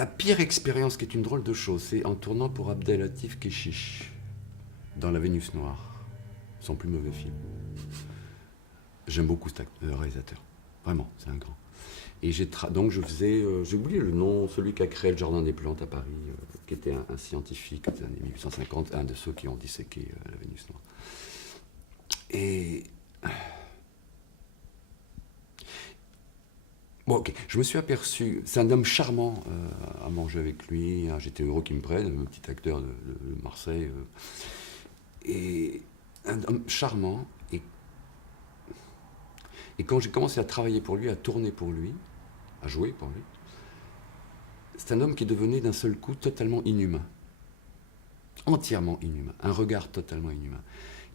Ma pire expérience, qui est une drôle de chose, c'est en tournant pour Abdelatif Kechiche, dans La Vénus Noire, son plus mauvais film. J'aime beaucoup cet réalisateur. Vraiment, c'est un grand. Et donc je faisais, j'ai oublié le nom, celui qui a créé le Jardin des Plantes à Paris, qui était un scientifique des années 1850, un de ceux qui ont disséqué la Vénus Noire. Et... Bon, ok, je me suis aperçu, c'est un homme charmant à manger avec lui, hein, j'étais heureux qu'il me prenne, un petit acteur de Marseille, et un homme charmant, et quand j'ai commencé à travailler pour lui, à tourner pour lui, à jouer pour lui, c'est un homme qui devenait d'un seul coup totalement inhumain, entièrement inhumain, un regard totalement inhumain.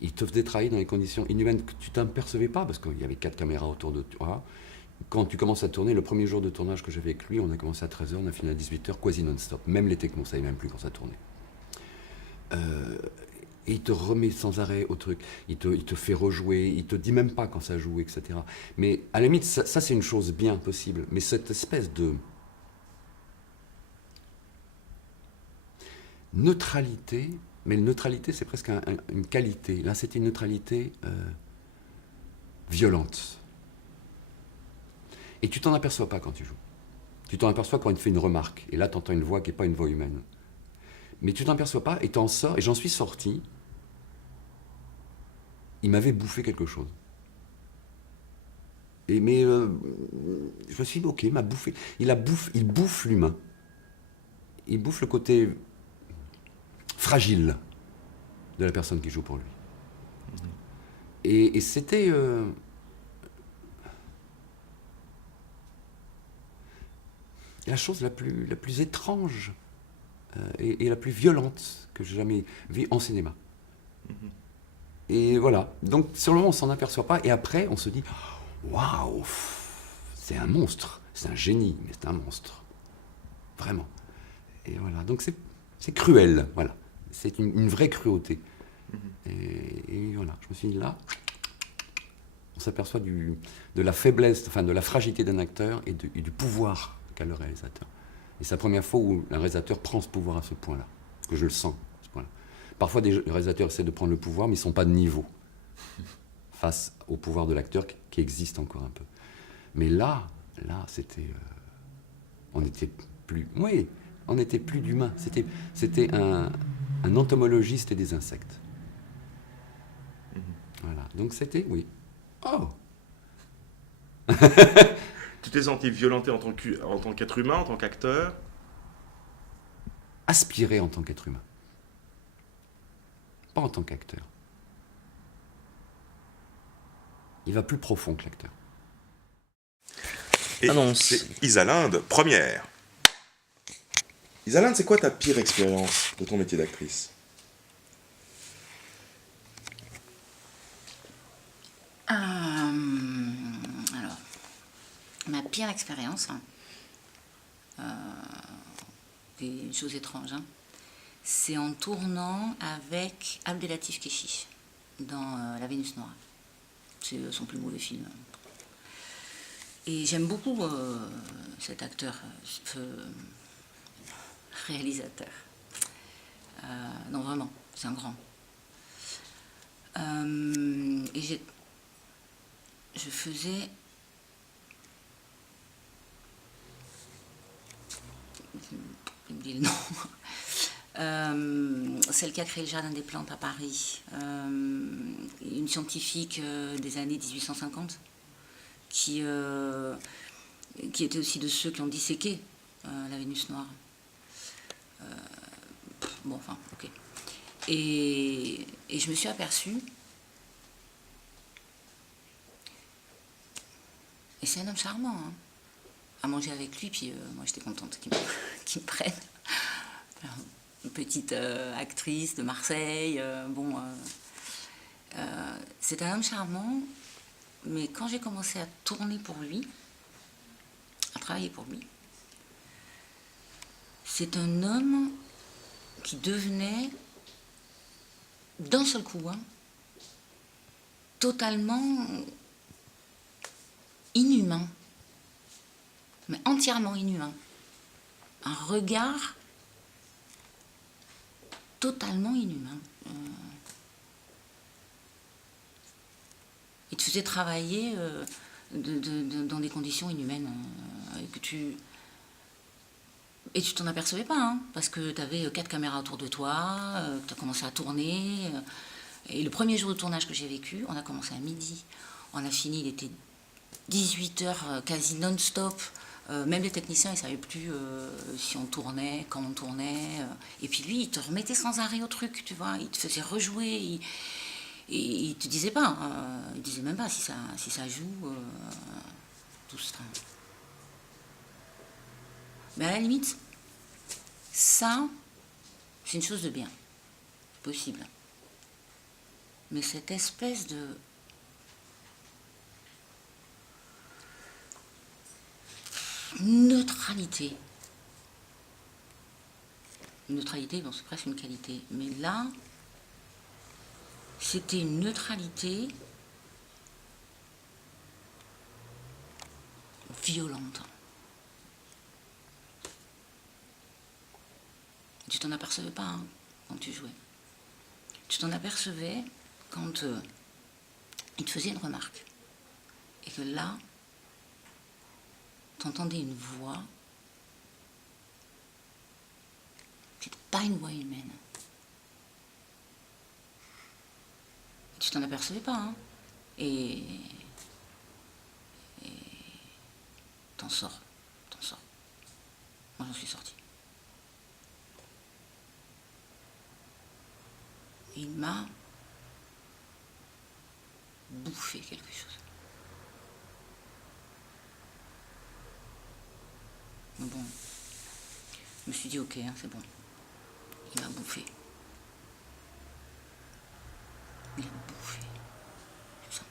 Il te faisait travailler dans des conditions inhumaines que tu t'en percevais pas, parce qu'il y avait 4 caméras autour de toi. Quand tu commences à tourner, le premier jour de tournage que j'avais avec lui, on a commencé à 13h, on a fini à 18h, quasi non-stop. Même les technos, on ne savait même plus quand ça tournait. Et il te remet sans arrêt au truc, il te fait rejouer, il te dit même pas quand ça joue, etc. Mais à la limite, ça c'est une chose bien possible. Mais cette espèce de neutralité, mais la neutralité c'est presque une qualité. Là c'était une neutralité violente. Et tu t'en aperçois pas quand tu joues. Tu t'en aperçois quand il te fait une remarque. Et là, tu entends une voix qui n'est pas une voix humaine. Mais tu t'en aperçois pas et t'en sors. Et j'en suis sorti. Il m'avait bouffé quelque chose. Mais je me suis dit, ok, il m'a bouffé. Il bouffe l'humain. Il bouffe le côté fragile de la personne qui joue pour lui. Et c'était... la chose la plus étrange et la plus violente que j'ai jamais vue en cinéma. Et voilà. Donc, sur le moment, on s'en aperçoit pas. Et après, on se dit, waouh, c'est un monstre. C'est un génie, mais c'est un monstre. Vraiment. Et voilà. Donc, c'est cruel. Voilà. C'est une vraie cruauté. Et voilà. Je me suis dit, là, on s'aperçoit de la faiblesse, enfin, de la fragilité d'un acteur et du pouvoir qu'a le réalisateur. Et c'est la première fois où un réalisateur prend ce pouvoir à ce point-là. Parce que je le sens, à ce point-là. Parfois, des réalisateurs essaient de prendre le pouvoir, mais ils ne sont pas de niveau face au pouvoir de l'acteur qui existe encore un peu. Mais là, c'était... on n'était plus... Oui, on n'était plus d'humains. C'était un entomologiste et des insectes. Voilà. Donc c'était... Oui. Oh. Tu t'es senti violenté en tant qu'être humain, en tant qu'acteur? Aspiré en tant qu'être humain. Pas en tant qu'acteur. Il va plus profond que l'acteur. Et Annonce. c'est Isalinde, première. Isalinde, c'est quoi ta pire expérience de ton métier d'actrice? Alors, ma pire expérience, c'est une chose étrange, c'est en tournant avec Abdelatif Kechiche dans La Vénus Noire. C'est son plus mauvais film. Et j'aime beaucoup cet acteur, ce réalisateur. Non, vraiment, c'est un grand. Et je faisais... J'ai oublié le nom. Celle qui a créé le Jardin des Plantes à Paris. Une scientifique des années 1850 qui était aussi de ceux qui ont disséqué la Vénus Noire. Bon, enfin, ok. Et je me suis aperçue... Et c'est un homme charmant, à manger avec lui, puis moi j'étais contente qu'il me prenne. Une petite actrice de Marseille, c'est un homme charmant, mais quand j'ai commencé à tourner pour lui, à travailler pour lui, c'est un homme qui devenait, d'un seul coup, totalement inhumain, mais entièrement inhumain. un regard totalement inhumain. Il te faisait travailler dans des conditions inhumaines et tu t'en apercevais pas, hein, parce que tu avais 4 caméras autour de toi, tu as commencé à tourner. Et le premier jour de tournage que j'ai vécu, on a commencé à midi, on a fini, il était 18h quasi non-stop. Même les techniciens, ils ne savaient plus si on tournait, quand on tournait. Et puis lui, il te remettait sans arrêt au truc, tu vois. Il te faisait rejouer. Il ne te disait pas. Il ne disait même pas si ça joue. Tout ça. Mais à la limite, ça, c'est une chose de bien. Possible. Mais cette espèce de... neutralité. Une neutralité, donc c'est presque une qualité. Mais là, c'était une neutralité violente. Tu t'en apercevais pas, hein, quand tu jouais. Tu t'en apercevais quand il te faisait une remarque. Et que là, t'entendais une voix. C'était pas une voix humaine. Tu t'en apercevais pas, hein. Et t'en sors. Moi, j'en suis sortie. Il m'a bouffé quelque chose. Mais bon, je me suis dit, ok, hein, c'est bon. Il m'a bouffé. Il a bouffé. C'est ça.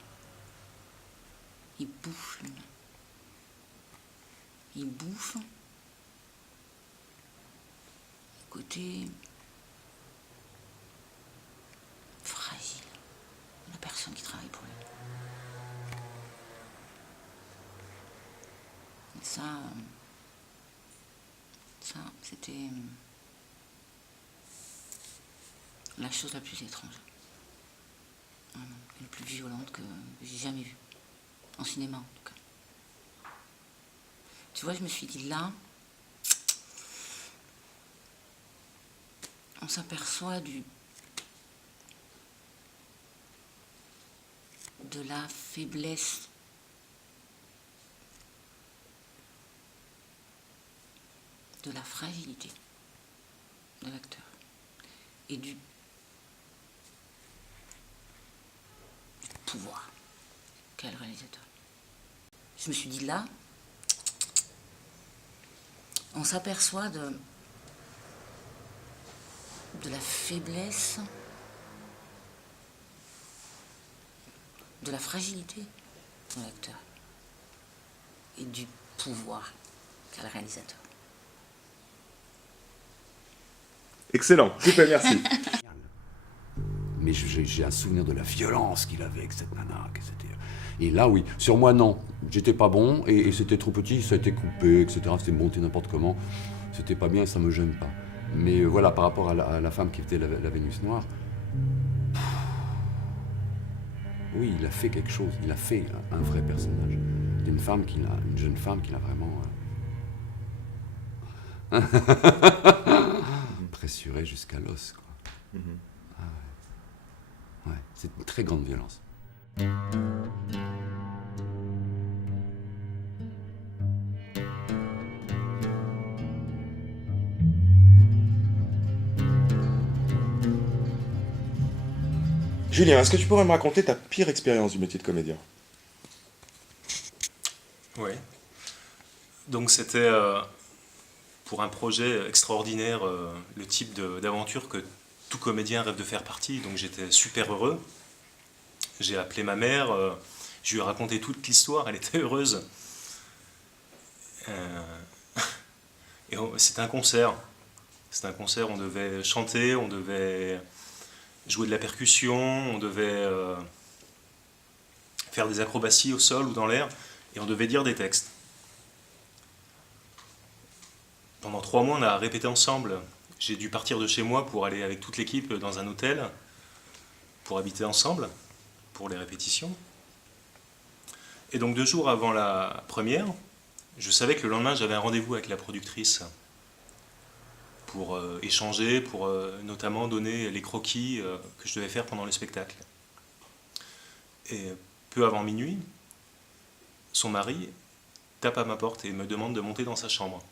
Il bouffe l'humain. Il bouffe le côté fragile de la personne qui travaille pour lui. Et ça, c'était la chose la plus étrange. Vraiment, la plus violente que j'ai jamais vue. En cinéma, en tout cas. Tu vois, je me suis dit, là, on s'aperçoit de la faiblesse de la fragilité de l'acteur et du pouvoir qu'a le réalisateur. Je me suis dit, là, on s'aperçoit de la faiblesse, de la fragilité de l'acteur et du pouvoir qu'a le réalisateur. Excellent, super, merci. Mais j'ai un souvenir de la violence qu'il avait avec cette nana. Et là, oui. Sur moi, non. J'étais pas bon et c'était trop petit, ça a été coupé, etc. C'était monté n'importe comment. C'était pas bien, ça me gêne pas. Mais voilà, par rapport à la femme qui était la Vénus noire, oui, il a fait quelque chose. Il a fait un vrai personnage. Une jeune femme qui l'a vraiment pressuré jusqu'à l'os, quoi. Ah ouais. Ouais, c'est une très grande violence. Julien, est-ce que tu pourrais me raconter ta pire expérience du métier de comédien? Oui. Donc c'était pour un projet extraordinaire, le type d'aventure que tout comédien rêve de faire partie. Donc j'étais super heureux. J'ai appelé ma mère, je lui ai raconté toute l'histoire, elle était heureuse. Et c'était un concert. C'était un concert, on devait chanter, on devait jouer de la percussion, on devait faire des acrobaties au sol ou dans l'air, et on devait dire des textes. Pendant 3 mois, on a répété ensemble. J'ai dû partir de chez moi pour aller avec toute l'équipe dans un hôtel, pour habiter ensemble, pour les répétitions. Et donc 2 jours avant la première, je savais que le lendemain, j'avais un rendez-vous avec la productrice pour échanger, pour notamment donner les croquis que je devais faire pendant le spectacle. Et peu avant minuit, son mari tape à ma porte et me demande de monter dans sa chambre.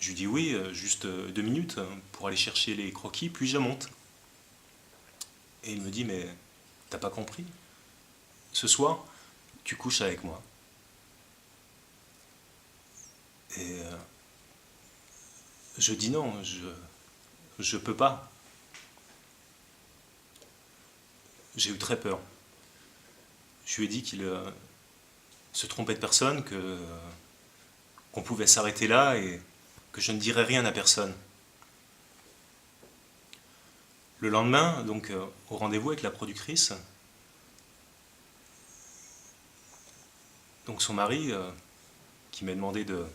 Je lui dis oui, juste 2 minutes pour aller chercher les croquis, puis je monte. Et il me dit, mais t'as pas compris? Ce soir, tu couches avec moi. Et je dis non, je peux pas. J'ai eu très peur. Je lui ai dit qu'il se trompait de personne, qu'on pouvait s'arrêter là et que je ne dirais rien à personne. Le lendemain, donc au rendez-vous avec la productrice, donc son mari, qui m'a demandé de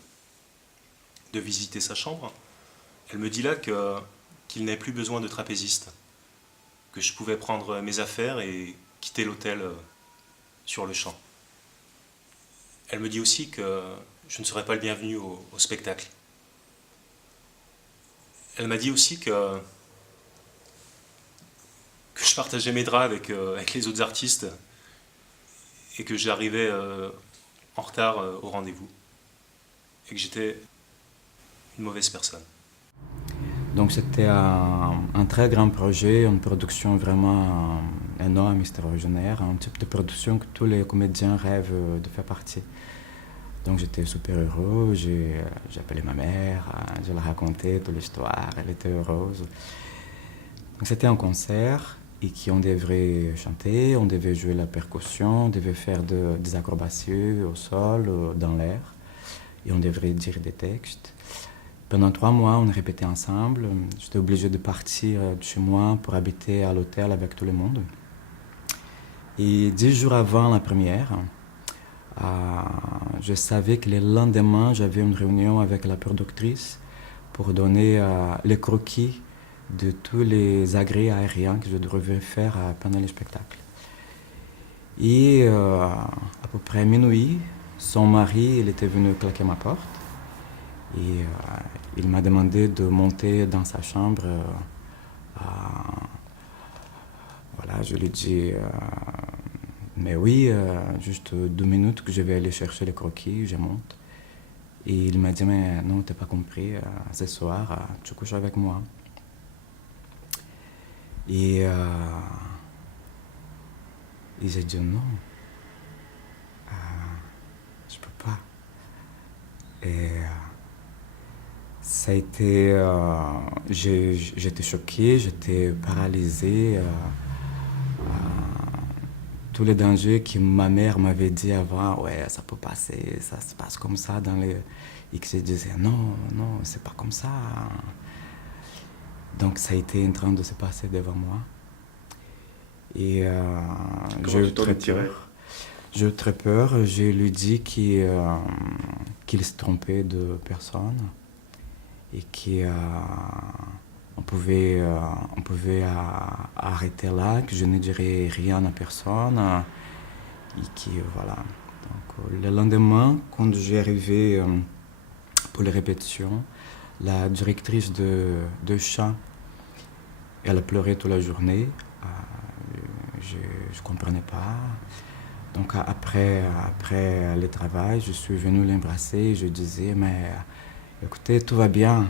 visiter sa chambre, elle me dit là qu'il n'avait plus besoin de trapéziste, que je pouvais prendre mes affaires et quitter l'hôtel sur le champ. Elle me dit aussi que je ne serais pas le bienvenu au spectacle. Elle m'a dit aussi que je partageais mes draps avec les autres artistes et que j'arrivais en retard au rendez-vous et que j'étais une mauvaise personne. Donc c'était un très grand projet, une production vraiment énorme, extraordinaire, un type de production que tous les comédiens rêvent de faire partie. Donc j'étais super heureux, j'ai appelé ma mère, je lui ai raconté toute l'histoire, elle était heureuse. Donc c'était un concert et on devait chanter, on devait jouer la percussion, on devait faire des acrobaties au sol, dans l'air, et on devait dire des textes. Pendant 3 mois, on répétait ensemble. J'étais obligé de partir de chez moi pour habiter à l'hôtel avec tout le monde. Et 10 jours avant la première, je savais que le lendemain, j'avais une réunion avec la productrice pour donner les croquis de tous les agrès aériens que je devais faire pendant le spectacle. Et à peu près minuit, son mari il était venu claquer ma porte. Et il m'a demandé de monter dans sa chambre. Voilà, je lui ai dit, mais oui, juste 2 minutes que je vais aller chercher les croquis, je monte. Et il m'a dit, mais non, t'as pas compris, ce soir, tu couches avec moi. Et j'ai dit non, je peux pas. Et ça a été, j'étais choqué, j'étais paralysé. Tous les dangers que ma mère m'avait dit avant, ouais, ça peut passer, ça se passe comme ça dans les... Et que je disais, non, non, c'est pas comme ça. Donc ça a été en train de se passer devant moi. Et j'ai eu très peur. J'ai eu très peur. Je lui ai dit qu'il se trompait de personne et qu'on pouvait arrêter là, que je ne dirais rien à personne. Et que voilà. Donc, le lendemain, quand j'ai arrivé pour les répétitions, la directrice de chant, elle a pleuré toute la journée. Je ne comprenais pas. Donc après le travail, je suis venu l'embrasser et je disais, mais écoutez, tout va bien,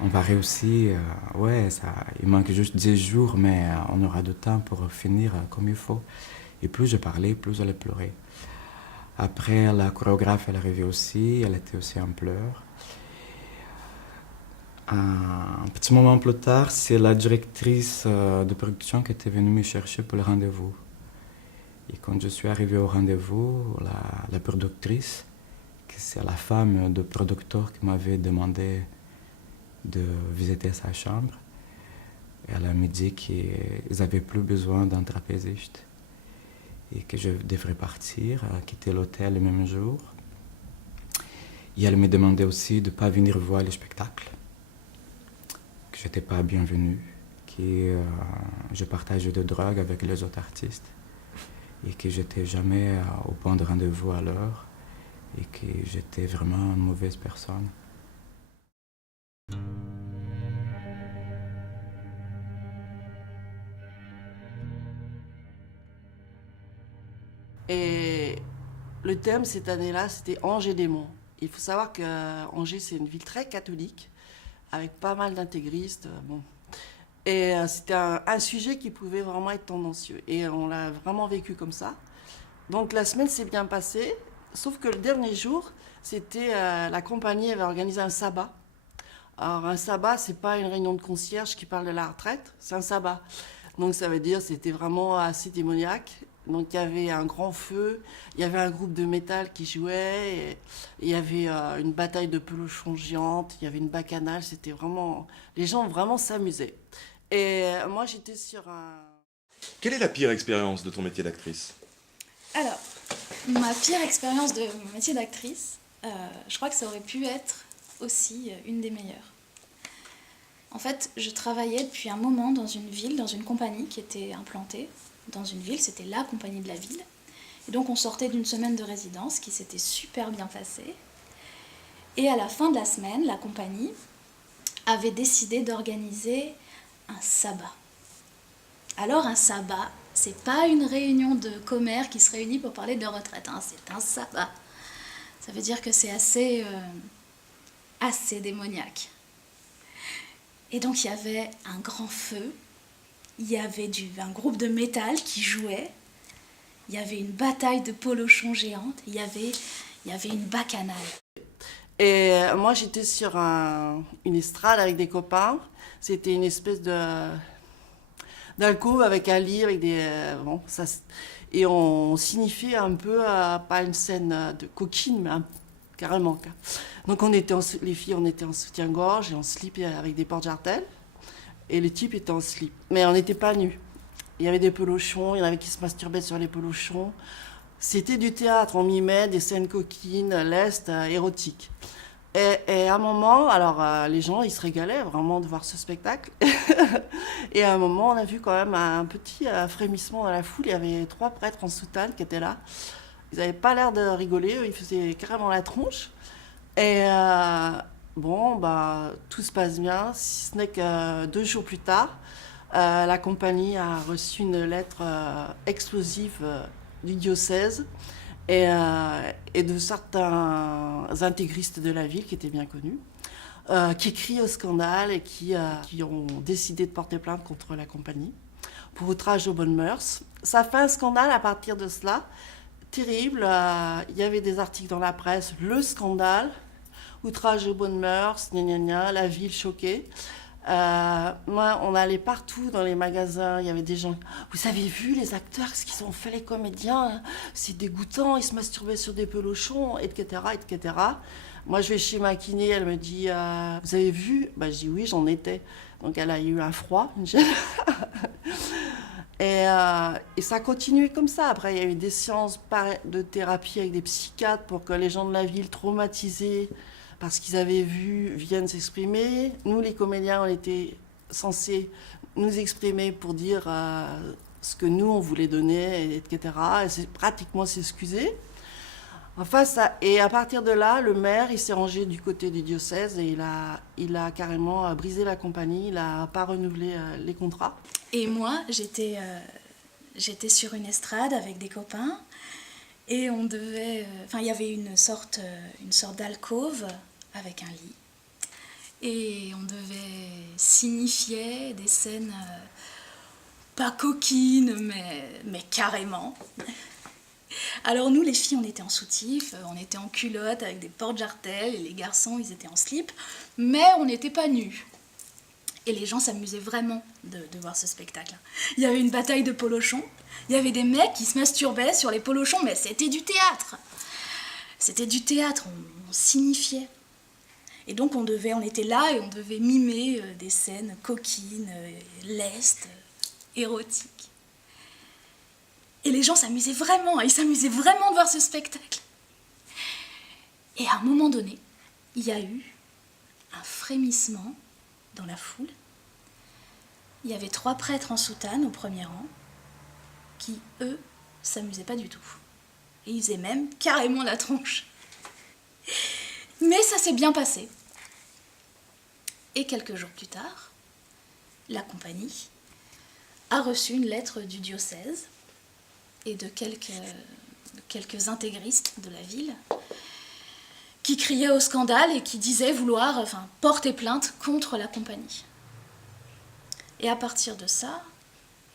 on va réussir. Ouais, il manque juste 10 jours, mais on aura du temps pour finir comme il faut. Et plus je parlais, plus elle pleurait. Après, la chorégraphe, elle arrivait aussi, elle était aussi en pleurs. Un petit moment plus tard, c'est la directrice de production qui était venue me chercher pour le rendez-vous. Et quand je suis arrivé au rendez-vous, la productrice, c'est la femme du producteur qui m'avait demandé de visiter sa chambre, elle m'a dit qu'ils n'avaient plus besoin d'un trapéziste et que je devrais partir, quitter l'hôtel le même jour. Et elle me demandait aussi de ne pas venir voir le spectacle, que je n'étais pas bienvenue, que je partageais de drogue avec les autres artistes et que j'étais jamais au point de rendez-vous à l'heure et que j'étais vraiment une mauvaise personne. Et le thème cette année-là, c'était Angers démon. Il faut savoir que Angers, c'est une ville très catholique, avec pas mal d'intégristes. Bon. Et c'était un sujet qui pouvait vraiment être tendancieux. Et on l'a vraiment vécu comme ça. Donc la semaine s'est bien passée, sauf que le dernier jour, c'était la compagnie avait organisé un sabbat. Alors un sabbat, c'est pas une réunion de concierge qui parle de la retraite, c'est un sabbat. Donc ça veut dire c'était vraiment assez démoniaque. Donc il y avait un grand feu, il y avait un groupe de métal qui jouait, et il y avait une bataille de pelochons géantes, il y avait une bacchanale, c'était vraiment... Les gens vraiment s'amusaient. Et moi j'étais sur un... Quelle est la pire expérience de ton métier d'actrice? Alors, ma pire expérience de mon métier d'actrice, je crois que ça aurait pu être aussi une des meilleures. En fait, je travaillais depuis un moment dans une ville, dans une compagnie qui était implantée dans une ville, c'était la compagnie de la ville. Et donc on sortait d'une semaine de résidence qui s'était super bien passée. Et à la fin de la semaine, la compagnie avait décidé d'organiser un sabbat. Alors un sabbat, c'est pas une réunion de commères qui se réunit pour parler de retraite, hein, c'est un sabbat. Ça veut dire que c'est assez démoniaque. Et donc il y avait un grand feu, il y avait un groupe de métal qui jouait, il y avait une bataille de polochons géantes, il y avait une bacchanale. Et moi j'étais sur une estrade avec des copains, c'était une espèce d'alcôve avec un lit, avec des... et on signifiait un peu, pas une scène de coquine, mais carrément. Donc les filles, on était en soutien-gorge et en slip avec des porte-jartelles. Et le type était en slip. Mais on n'était pas nus. Il y avait des pelochons, il y en avait qui se masturbaient sur les pelochons. C'était du théâtre, on mimait des scènes coquines, lestes, érotiques. Et à un moment, alors les gens, ils se régalaient vraiment de voir ce spectacle. Et à un moment, on a vu quand même un petit frémissement dans la foule. Il y avait 3 prêtres en soutane qui étaient là. Ils n'avaient pas l'air de rigoler, eux, ils faisaient carrément la tronche. Et tout se passe bien, si ce n'est que 2 jours plus tard, la compagnie a reçu une lettre explosive du diocèse et de certains intégristes de la ville qui étaient bien connus, qui crient au scandale et qui ont décidé de porter plainte contre la compagnie pour outrage aux bonnes mœurs. Ça fait un scandale à partir de cela, terrible. Il y avait des articles dans la presse, le scandale, outrage aux bonnes mœurs, la ville choquée. Moi, on allait partout dans les magasins, il y avait des gens. Vous avez vu les acteurs, ce qu'ils ont fait les comédiens? C'est dégoûtant, ils se masturbaient sur des pelochons, etc., etc. Moi, je vais chez ma kiné, elle me dit vous avez vu? Je dis oui, j'en étais. Donc elle a eu un froid, une gêne. Et ça a continué comme ça. Après, il y a eu des séances de thérapie avec des psychiatres pour que les gens de la ville traumatisés parce qu'ils avaient vu viennent s'exprimer. Nous, les comédiens, on était censés nous exprimer pour dire ce que nous, on voulait donner, etc. Et c'est pratiquement s'excuser. Enfin, et à partir de là, le maire, il s'est rangé du côté du diocèse et il a carrément brisé la compagnie, il n'a pas renouvelé les contrats. Et moi, j'étais sur une estrade avec des copains et on devait... il y avait une sorte d'alcôve avec un lit. Et on devait signifier des scènes pas coquines, mais carrément. Alors nous, les filles, on était en soutif, on était en culotte avec des porte-jartelles, et les garçons, ils étaient en slip, mais on n'était pas nus. Et les gens s'amusaient vraiment de voir ce spectacle. Il y avait une bataille de polochons, il y avait des mecs qui se masturbaient sur les polochons, mais c'était du théâtre. C'était du théâtre, on signifiait. Et donc on était là et on devait mimer des scènes coquines, lestes, érotiques. Et les gens s'amusaient vraiment, ils s'amusaient vraiment de voir ce spectacle. Et à un moment donné, il y a eu un frémissement dans la foule. Il y avait 3 prêtres en soutane au premier rang qui, eux, s'amusaient pas du tout. Et ils faisaient même carrément la tronche. Mais ça s'est bien passé. Et quelques jours plus tard, la compagnie a reçu une lettre du diocèse et de quelques intégristes de la ville qui criaient au scandale et qui disaient vouloir porter plainte contre la compagnie. Et à partir de ça,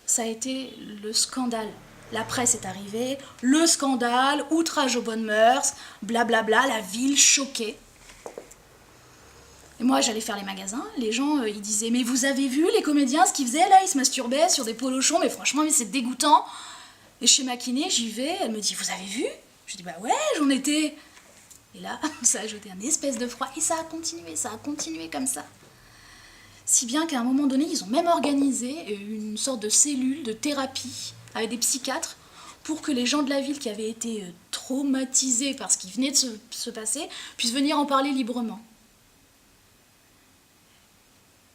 ça a été le scandale. La presse est arrivée, le scandale, outrage aux bonnes mœurs, blablabla, la ville choquée. Et moi, j'allais faire les magasins, les gens, ils disaient « Mais vous avez vu les comédiens, ce qu'ils faisaient là? Ils se masturbaient sur des polochons, mais franchement, mais c'est dégoûtant. » Et chez ma kiné, j'y vais, elle me dit « Vous avez vu ?» Je dis « Bah ouais, j'en étais. » Et là, ça a ajouté un espèce de froid, et ça a continué comme ça. Si bien qu'à un moment donné, ils ont même organisé une sorte de cellule de thérapie avec des psychiatres pour que les gens de la ville qui avaient été traumatisés par ce qui venait de se passer puissent venir en parler librement.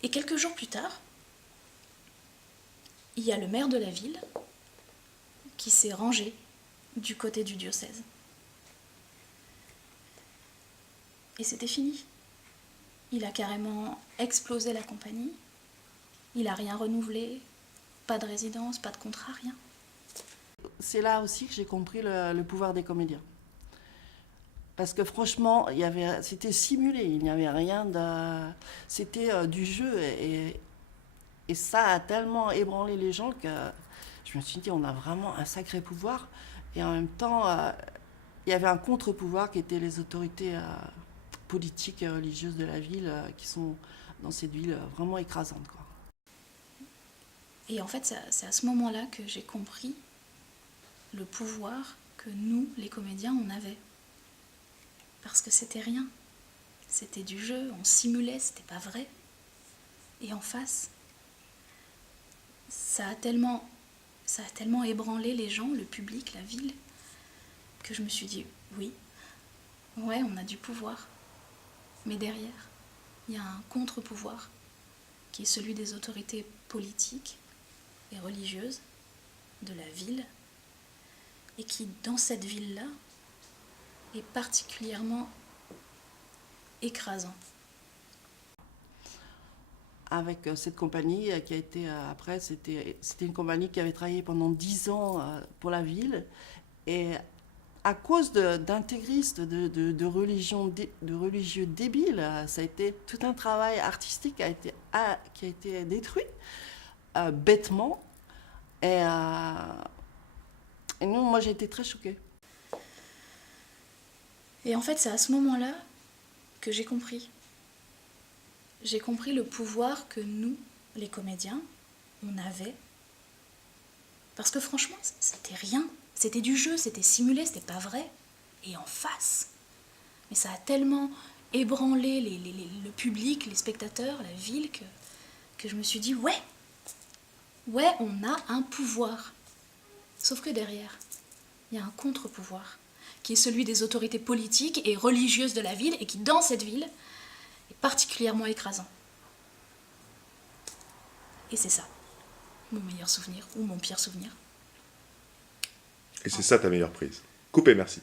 Et quelques jours plus tard, il y a le maire de la ville qui s'est rangé du côté du diocèse. Et c'était fini. Il a carrément explosé la compagnie. Il n'a rien renouvelé, pas de résidence, pas de contrat, rien. C'est là aussi que j'ai compris le pouvoir des comédiens. Parce que franchement, c'était simulé, il n'y avait rien de... C'était du jeu et ça a tellement ébranlé les gens que je me suis dit, on a vraiment un sacré pouvoir. Et en même temps, il y avait un contre-pouvoir qui était les autorités politiques et religieuses de la ville qui sont dans cette ville vraiment écrasantes, quoi. Et en fait, c'est à ce moment-là que j'ai compris le pouvoir que nous, les comédiens, on avait. Parce que c'était rien. C'était du jeu, on simulait, c'était pas vrai. Et en face, ça a tellement ébranlé les gens, le public, la ville, que je me suis dit, oui, ouais, on a du pouvoir. Mais derrière, il y a un contre-pouvoir, qui est celui des autorités politiques et religieuses de la ville, et qui, dans cette ville-là, est particulièrement écrasant. Avec cette compagnie qui a été, après, c'était une compagnie qui avait travaillé pendant 10 ans pour la ville. Et à cause d'intégristes, de religieux débiles, ça a été tout un travail artistique qui a été détruit bêtement. Et nous, moi, j'ai été très choquée. Et en fait, c'est à ce moment-là que j'ai compris. J'ai compris le pouvoir que nous, les comédiens, on avait. Parce que franchement, c'était rien. C'était du jeu, c'était simulé, c'était pas vrai. Et en face. Mais ça a tellement ébranlé le public, les spectateurs, la ville, que je me suis dit, ouais, on a un pouvoir. Sauf que derrière, il y a un contre-pouvoir, qui est celui des autorités politiques et religieuses de la ville, et qui, dans cette ville, est particulièrement écrasant. Et c'est ça, mon meilleur souvenir, ou mon pire souvenir. Et c'est ça ta meilleure prise. Coupé, merci.